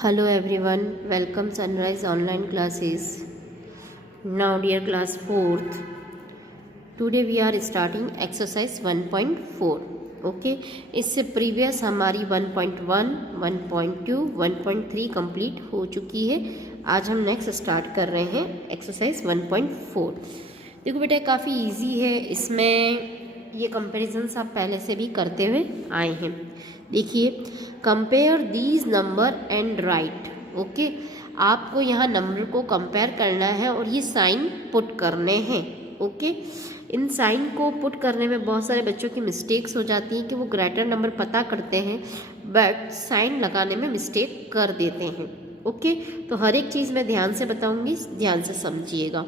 Hello everyone, welcome Sunrise online classes. Now dear class 4th, today we are starting exercise 1.4. Okay इससे previous हमारी 1.1, 1.2, 1.3 complete हो चुकी है। आज हम नेक्स्ट स्टार्ट कर रहे हैं एक्सरसाइज 1.4। देखो बेटा काफ़ी इजी है, इसमें ये कंपैरिजन्स आप पहले से भी करते हुए आए हैं। देखिए, compare these number and right. Okay, आपको यहाँ नंबर को कंपेयर करना है और ये साइन पुट करने हैं। ओके, इन साइन को पुट करने में बहुत सारे बच्चों की मिस्टेक्स हो जाती हैं कि वो ग्रेटर नंबर पता करते हैं बट साइन लगाने में मिस्टेक कर देते हैं। ओके, तो हर एक चीज़ मैं ध्यान से बताऊंगी, ध्यान से समझिएगा।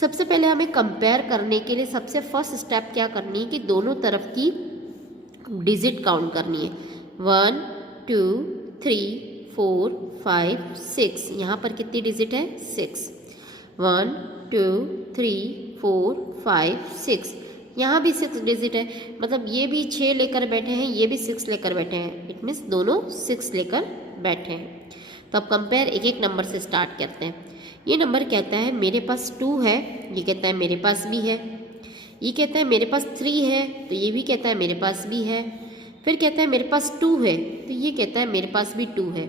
सबसे पहले हमें कंपेयर करने के लिए सबसे फर्स्ट स्टेप क्या करनी है कि दोनों तरफ की डिजिट काउंट करनी है। 1, 2, 3, 4, 5, 6। यहाँ पर कितनी डिजिट है? 6। 1, 2, 3, 4, 5, 6। यहाँ भी 6 डिजिट है, मतलब ये भी 6 लेकर बैठे हैं, ये भी 6 लेकर बैठे हैं। इट मीन्स दोनों 6 लेकर बैठे हैं। तो अब कंपेयर एक एक नंबर से स्टार्ट करते हैं। ये नंबर कहता है मेरे पास 2 है, ये कहता है मेरे पास भी है। ये कहता है मेरे पास 3 है, तो ये भी कहता है मेरे पास भी है। फिर कहता है मेरे पास 2 है, तो ये कहता है मेरे पास भी 2 है।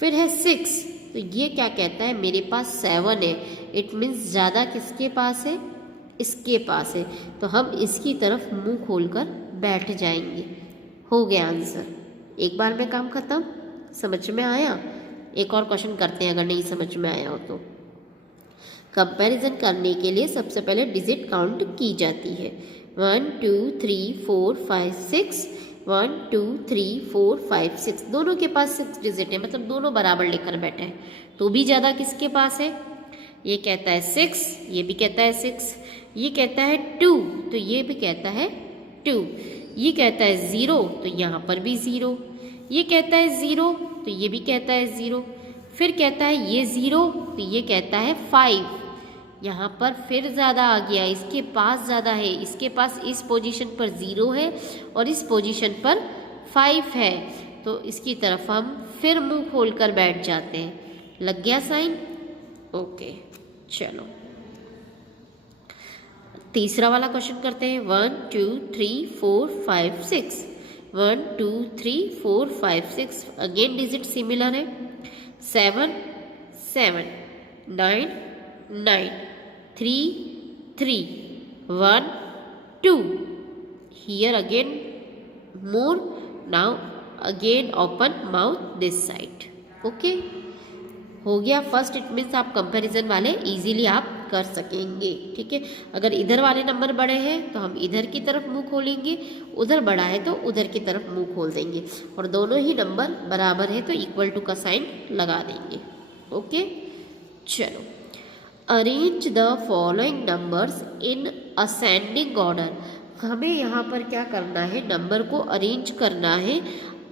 फिर है 6, तो ये क्या कहता है मेरे पास 7 है। इट मीन्स ज़्यादा किसके पास है? इसके पास है। तो हम इसकी तरफ मुंह खोलकर बैठ जाएंगे। हो गया आंसर। एक बार में काम खत्म। समझ में आया? एक और क्वेश्चन करते हैं अगर नहीं समझ में आया हो तो। कंपैरिजन करने के लिए सबसे पहले डिजिट काउंट की जाती है। 1, 2, 3, 4, 5, 6। 1, 2, 3, 4, 5, 6। दोनों के पास 6 डिजिट है, मतलब दोनों बराबर लेकर बैठे हैं। तो भी ज़्यादा किसके पास है? ये कहता है 6, ये भी कहता है 6। ये कहता है 2, तो ये भी कहता है 2। ये कहता है 0, तो यहाँ पर भी 0। ये कहता है 0, तो ये भी कहता है 0। फिर कहता है ये 0, तो ये कहता है 5। यहाँ पर फिर ज़्यादा आ गया, इसके पास ज़्यादा है। इसके पास इस पोजीशन पर 0 है और इस पोजीशन पर 5 है। तो इसकी तरफ हम फिर मुंह खोलकर बैठ जाते हैं। लग गया साइन? ओके, चलो तीसरा वाला क्वेश्चन करते हैं। 1, 2, 3, 4, 5, 6। 1, 2, 3, 4, 5, 6। अगेन डिजिट सिमिलर है। 7, 7। 9, 9। 3, 3। 1, 2। Here again more. Now again open mouth this side. Okay, हो गया फर्स्ट। इट मीन्स आप कंपैरिजन वाले इजीली आप कर सकेंगे। ठीक है, अगर इधर वाले नंबर बड़े हैं तो हम इधर की तरफ मुंह खोलेंगे, उधर बड़ा है तो उधर की तरफ मुंह खोल देंगे, और दोनों ही नंबर बराबर है तो इक्वल टू का साइन लगा देंगे। ओके, चलो arrange the following numbers in ascending order. हमें यहाँ पर क्या करना है? नंबर को अरेंज करना है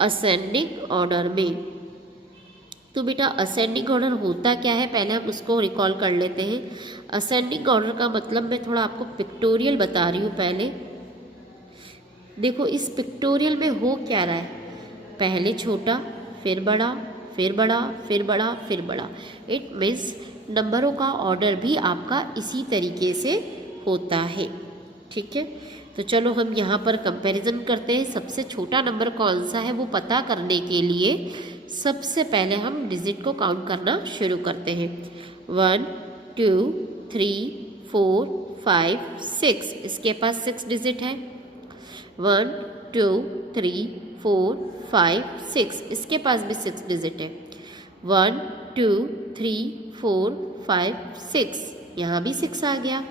असेंडिंग ऑर्डर में। तो बेटा असेंडिंग ऑर्डर होता क्या है, पहले हम उसको रिकॉल कर लेते हैं। असेंडिंग ऑर्डर का मतलब मैं थोड़ा आपको पिक्टोरियल बता रही हूँ। पहले देखो इस पिक्टोरियल में हो क्या रहा है, पहले छोटा, फिर बड़ा, फिर बड़ा, फिर बड़ा, फिर बड़ा। इट मीन्स नंबरों का ऑर्डर भी आपका इसी तरीके से होता है। ठीक है, तो चलो हम यहाँ पर कंपैरिजन करते हैं। सबसे छोटा नंबर कौन सा है वो पता करने के लिए सबसे पहले हम डिजिट को काउंट करना शुरू करते हैं। 1, 2, 3, 4, 5, 6। इसके पास 6 डिजिट है। 1, 2, 3, 4, 5, 6। इसके पास भी 6 डिजिट है। 1, 2, 3, 4, 5, 6। यहाँ भी 6 आ गया।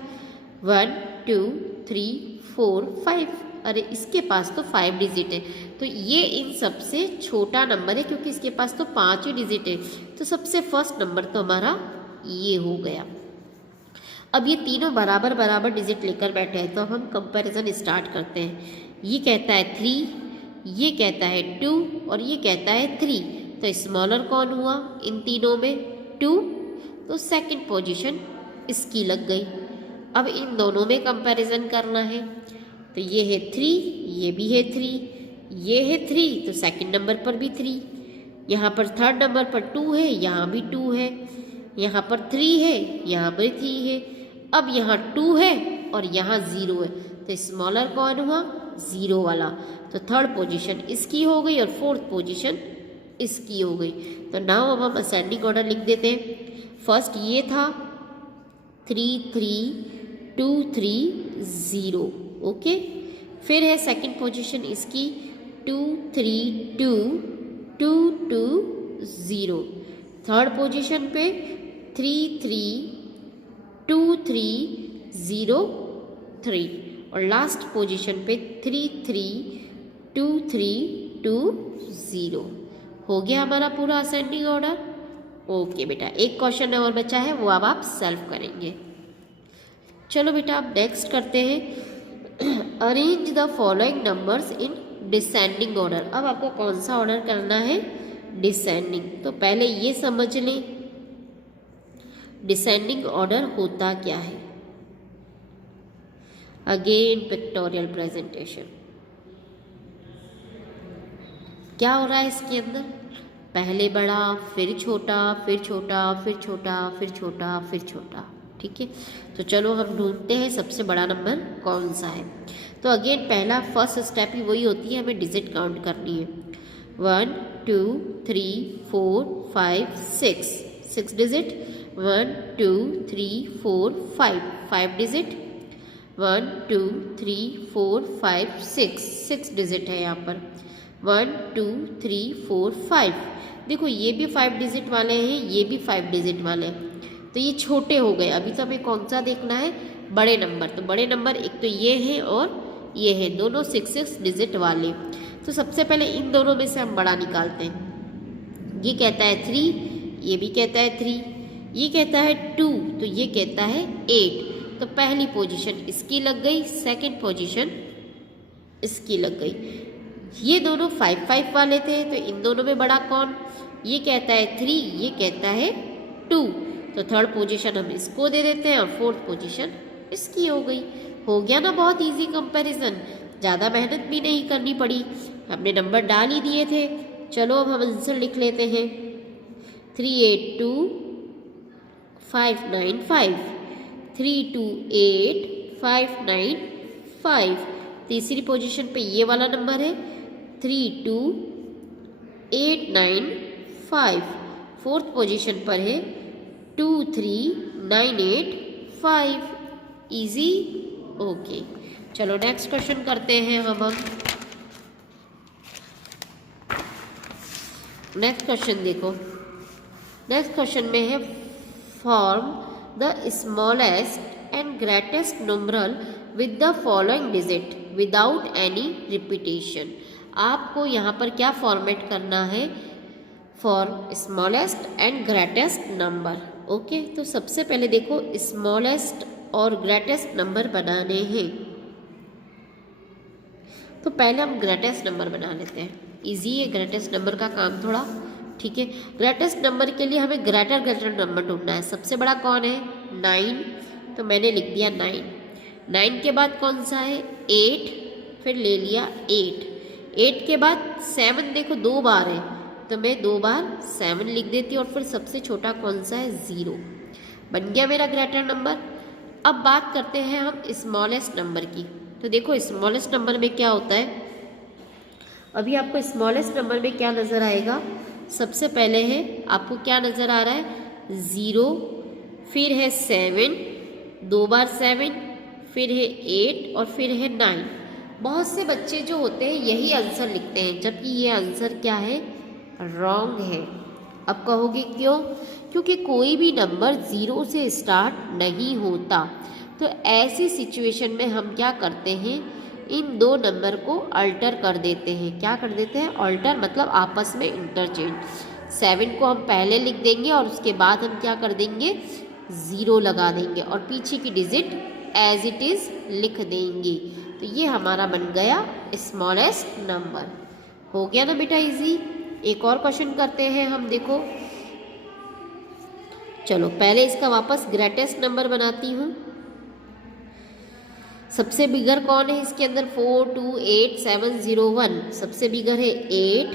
1, 2, 3, 4, 5। अरे इसके पास तो 5 डिजिट है, तो ये इन सबसे छोटा नंबर है क्योंकि इसके पास तो 5 ही डिजिट है। तो सबसे फर्स्ट नंबर तो हमारा ये हो गया। अब ये तीनों बराबर बराबर डिजिट लेकर बैठे हैं, तो अब हम कंपैरिजन स्टार्ट करते हैं। ये कहता है 3, ये कहता है 2 और ये कहता है 3। तो स्मॉलर कौन हुआ इन तीनों में? 2। तो सेकंड पोजीशन इसकी लग गई। अब इन दोनों में कंपैरिजन करना है, तो ये है 3, ये भी है 3, ये है 3, तो सेकंड नंबर पर भी 3। यहाँ पर थर्ड नंबर पर 2 है, यहाँ भी 2 है, यहाँ पर 3 है, यहाँ पर 3 है। अब यहाँ 2 है और यहाँ 0 है, तो स्मॉलर कौन हुआ? 0 वाला। तो थर्ड पोजीशन इसकी हो गई और फोर्थ पोजीशन इसकी हो गई। तो नाउ अब हम असेंडिंग ऑर्डर लिख देते हैं। फर्स्ट ये था 3 3 2 3 0, ओके। फिर है सेकंड पोजीशन इसकी 2 3 2 2 2 0। थर्ड पोजीशन पे 3 3 2 3 0 3 और लास्ट पोजीशन पे 3 3 2 3 2 0। हो गया हमारा पूरा असेंडिंग ऑर्डर। ओके बेटा, एक क्वेश्चन और बचा है, वो अब आप सॉल्व करेंगे। चलो बेटा अब नेक्स्ट करते हैं। Arrange the following numbers in descending order. अब आपको कौन सा ऑर्डर करना है? डिसेंडिंग। तो पहले ये समझ लें डिसेंडिंग ऑर्डर होता क्या है। Again pictorial presentation. क्या हो रहा है इसके अंदर? पहले बड़ा, फिर छोटा, फिर छोटा, फिर छोटा, फिर छोटा, फिर छोटा, ठीक है। तो चलो हम ढूंढते हैं सबसे बड़ा नंबर कौन सा है। तो अगेन पहला फर्स्ट स्टेप ही वही होती है, हमें डिजिट काउंट करनी है। 1 2 3 4 5 6, 6 डिजिट। 1 2 3 4 5, 5 डिजिट। 1 2 3 4 5 6, 6 डिजिट है यहाँ पर। 1 2 3 4 5। देखो ये भी 5 डिजिट वाले हैं, ये भी 5 डिजिट वाले हैं, तो ये छोटे हो गए। अभी तो हमें कौन सा देखना है? बड़े नंबर। तो बड़े नंबर एक तो ये हैं और ये हैं, दोनों 6 डिजिट वाले। तो सबसे पहले इन दोनों में से हम बड़ा निकालते हैं। ये कहता है 3, ये भी कहता है 3, ये कहता है 2, तो ये कहता है 8। तो पहली पोजीशन इसकी लग गई, सेकंड पोजीशन इसकी लग गई। ये दोनों 5 5 वाले थे, तो इन दोनों में बड़ा कौन? ये कहता है 3, ये कहता है 2, तो थर्ड पोजीशन हम इसको दे देते हैं और फोर्थ पोजीशन इसकी हो गई। हो गया ना बहुत इजी कंपैरिजन, ज़्यादा मेहनत भी नहीं करनी पड़ी, हमने नंबर डाल ही दिए थे। चलो अब हम आंसर लिख लेते हैं। 382 595, 328 595। तीसरी पोजीशन पे ये वाला नंबर है 32895। फोर्थ पोजीशन पर है 23985। Easy, okay. चलो नेक्स्ट क्वेश्चन करते हैं हम। नेक्स्ट क्वेश्चन देखो, नेक्स्ट क्वेश्चन में है form the smallest and greatest numeral with the following digit without any repetition. आपको यहाँ पर क्या फॉर्मेट करना है? For smallest and greatest number, okay. तो सबसे पहले देखो स्मॉलेस्ट और ग्रेटेस्ट नंबर बनाने हैं, तो पहले हम ग्रेटेस्ट नंबर बना लेते हैं। इजी है ग्रेटेस्ट नंबर का काम थोड़ा, ठीक है। ग्रेटेस्ट नंबर के लिए हमें ग्रेटर नंबर ढूंढना है। सबसे बड़ा कौन है? 9, तो मैंने लिख दिया 9। 9 के बाद कौन सा है? 8, फिर ले लिया 8। 8 के बाद 7, देखो 2 बार है, तो मैं 2 बार 7 लिख देती हूँ और फिर सबसे छोटा कौन सा है? 0। बन गया मेरा ग्रेटर नंबर। अब बात करते हैं हम स्मॉलेस्ट नंबर की। तो देखो स्मॉलेस्ट नंबर में क्या होता है, अभी आपको स्मॉलेस्ट नंबर में क्या नज़र आएगा? सबसे पहले है आपको क्या नज़र आ रहा है? 0, फिर है 7, 2 बार 7, फिर है 8 और फिर है 9। बहुत से बच्चे जो होते हैं यही आंसर लिखते हैं, जबकि ये आंसर क्या है? रॉन्ग है। अब कहोगे क्यों? क्योंकि कोई भी नंबर 0 से स्टार्ट नहीं होता। तो ऐसी सिचुएशन में हम क्या करते हैं? इन दो नंबर को अल्टर कर देते हैं। क्या कर देते हैं? अल्टर मतलब आपस में इंटरचेंज। 7 को हम पहले लिख देंगे और उसके बाद हम क्या कर देंगे? 0 लगा देंगे और पीछे की डिजिट एज इट इज़ लिख देंगे। तो ये हमारा बन गया स्मॉलेस्ट नंबर। हो गया ना बेटा इजी। एक और क्वेश्चन करते हैं हम, देखो। चलो पहले इसका वापस ग्रेटेस्ट नंबर बनाती हूँ। सबसे बिगर कौन है इसके अंदर? 4 2 8 7 0 1। सबसे बिगर है 8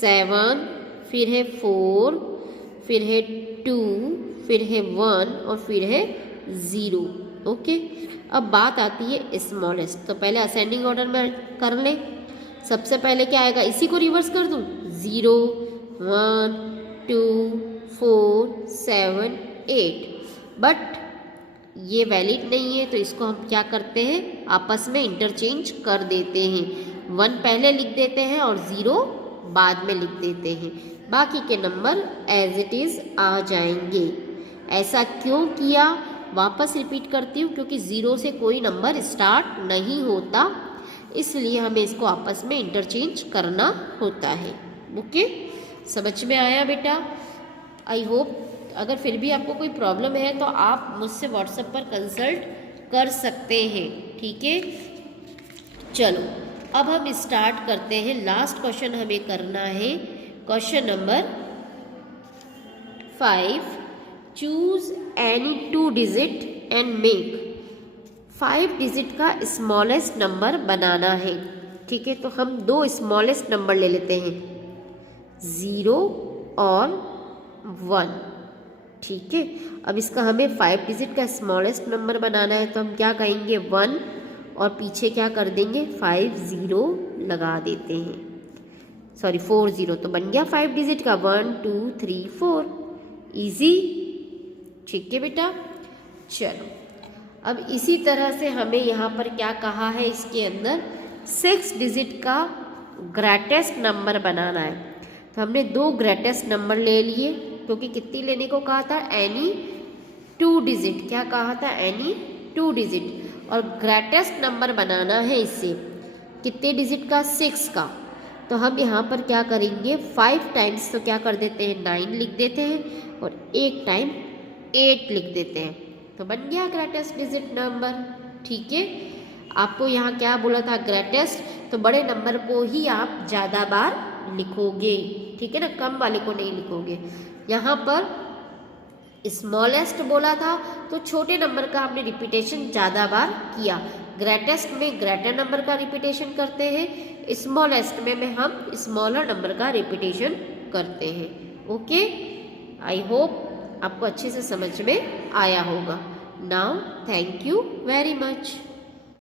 7, फिर है 4, फिर है 2, फिर है 1 और फिर है 0। ओके, अब बात आती है स्मॉलेस्ट। तो पहले असेंडिंग ऑर्डर में कर ले। सबसे पहले क्या आएगा, इसी को रिवर्स कर दूं, 0, 1, 2, 4, 7, 8। बट ये वैलिड नहीं है, तो इसको हम क्या करते हैं, आपस में इंटरचेंज कर देते हैं। 1 पहले लिख देते हैं और 0 बाद में लिख देते हैं। बाकी के नंबर एज इट इज़ आ जाएंगे। ऐसा क्यों किया, वापस रिपीट करती हूँ, क्योंकि 0 से कोई नंबर स्टार्ट नहीं होता, इसलिए हमें इसको आपस में इंटरचेंज करना होता है। ओके, समझ में आया बेटा? I hope. अगर फिर भी आपको कोई प्रॉब्लम है तो आप मुझसे व्हाट्सएप पर कंसल्ट कर सकते हैं, ठीक है? चलो अब हम स्टार्ट करते हैं। लास्ट क्वेश्चन हमें करना है, question number 5। Choose any 2 digit and make 5 digit का स्मॉलेस्ट नंबर बनाना है। ठीक है, तो हम 2 स्मॉलेस्ट नंबर ले लेते हैं, 0 और 1। ठीक है, अब इसका हमें 5 डिजिट का स्मॉलेस्ट नंबर बनाना है, तो हम क्या कहेंगे, 1 और पीछे क्या कर देंगे, 5 0 लगा देते हैं, सॉरी 4 0। तो बन गया 5 डिजिट का 1 2 3 4। इजी, ठीक है बेटा? चलो अब इसी तरह से हमें यहाँ पर क्या कहा है, इसके अंदर 6 डिजिट का ग्रेटेस्ट नंबर बनाना है। तो हमने 2 ग्रेटेस्ट नंबर ले लिए, क्योंकि कितनी लेने को कहा था, एनी 2 डिजिट। क्या कहा था, एनी 2 डिजिट। और ग्रेटेस्ट नंबर बनाना है इससे कितने डिजिट का, 6 का। तो हम यहाँ पर क्या करेंगे, 5 टाइम्स तो क्या कर देते हैं, 9 लिख देते हैं, और 1 टाइम 8 लिख देते हैं। तो बन गया ग्रेटेस्ट डिजिट नंबर। ठीक है, आपको यहाँ क्या बोला था, ग्रेटेस्ट, तो बड़े नंबर को ही आप ज़्यादा बार लिखोगे, ठीक है ना, कम वाले को नहीं लिखोगे। यहाँ पर स्मॉलेस्ट बोला था, तो छोटे नंबर का हमने रिपीटेशन ज़्यादा बार किया। ग्रेटेस्ट में ग्रेटर नंबर का रिपीटेशन करते हैं, स्मॉलेस्ट में हम स्मॉलर नंबर का रिपीटेशन करते हैं। ओके, आई होप आपको अच्छे से समझ में आया होगा। Now thank you very much.